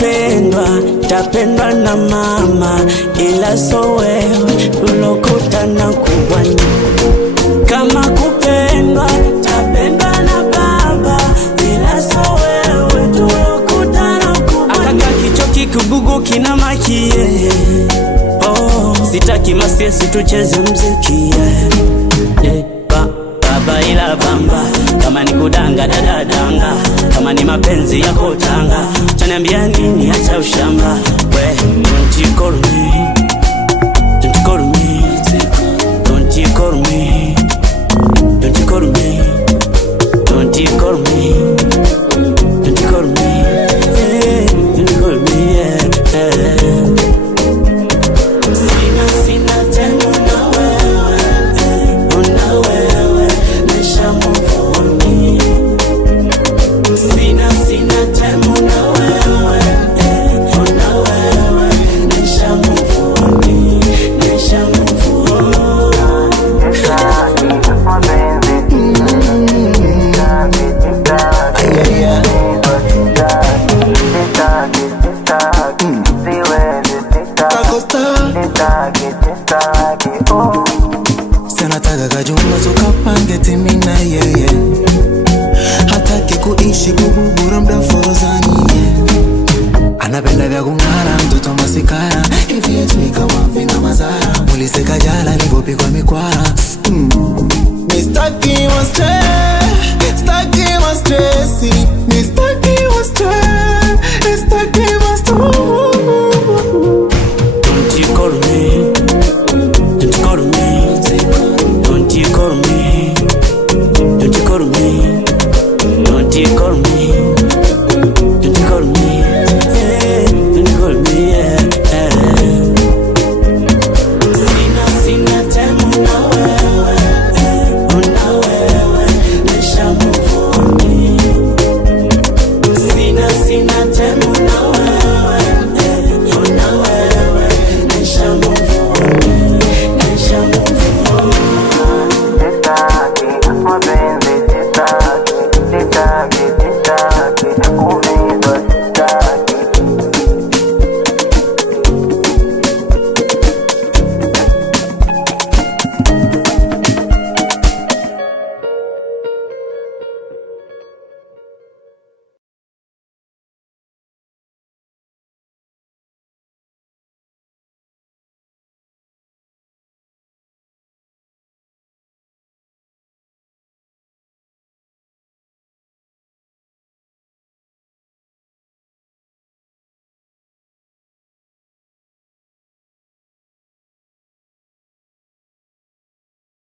tapendwa, tapendwa na mama, ila so wewe ulokutana kuwani. Kama kupendwa, tapendwa na baba, ila so wewe tulokutana kuwani. Akaka kicho kikubugu kina makie, oh, sitaki masiesi tucheze mziki, baba ila bamba. Kama ni kudanga dadadanga, kama ni mapenzi ya kutanga, utaniambia nini acha ushamba. We, don't you call me, don't you call me, don't you call me, don't you call me, don't you call me, don't you call me, don't you call me, Sina tena na wewe, una wewe nisha move on. Sina tena na wewe, una wewe nisha move on, nisha move on. Sanataka kajumba tukapange timina yeye, hataki kuishi kububura mda forozani, anapenda vya kung'ara mtoto masikara, hivi yetu kama vina mazara, muliseka jala nilipopigwa mikwara. Mistaki wa stress